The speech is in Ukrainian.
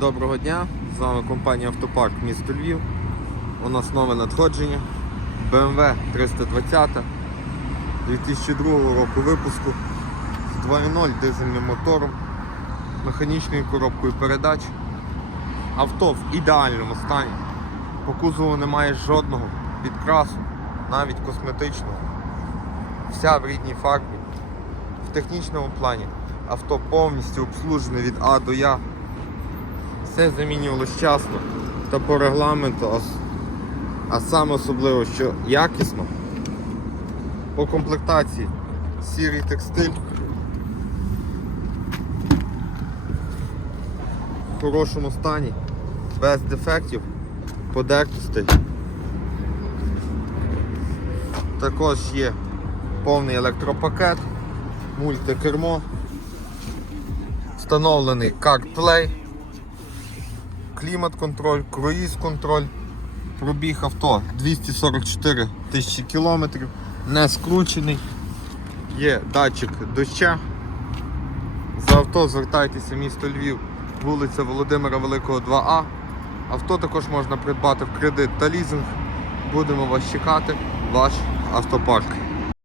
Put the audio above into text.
Доброго дня! З вами компанія Автопарк місто Львів. У нас нове надходження. BMW 320 2002 року випуску з 2.0 дизельним мотором, механічною коробкою передач. Авто в ідеальному стані. По кузову немає жодного підкрасу, навіть косметичного. Вся в рідній фарбі. В технічному плані авто повністю обслужене від А до Я. Все замінювалося вчасно та по регламенту, а, а саме особливо, що якісно. По комплектації сірий текстиль. В хорошому стані, без дефектів, подертостей. Також є повний електропакет, мультикермо, встановлений CarPlay клімат-контроль, круїз-контроль. Пробіг авто 244 тисячі кілометрів, не скручений. Є датчик доща. За авто звертайтеся місто Львів, вулиця Володимира Великого 2А. Авто також можна придбати в кредит та лізинг. Будемо вас чекати, ваш автопарк.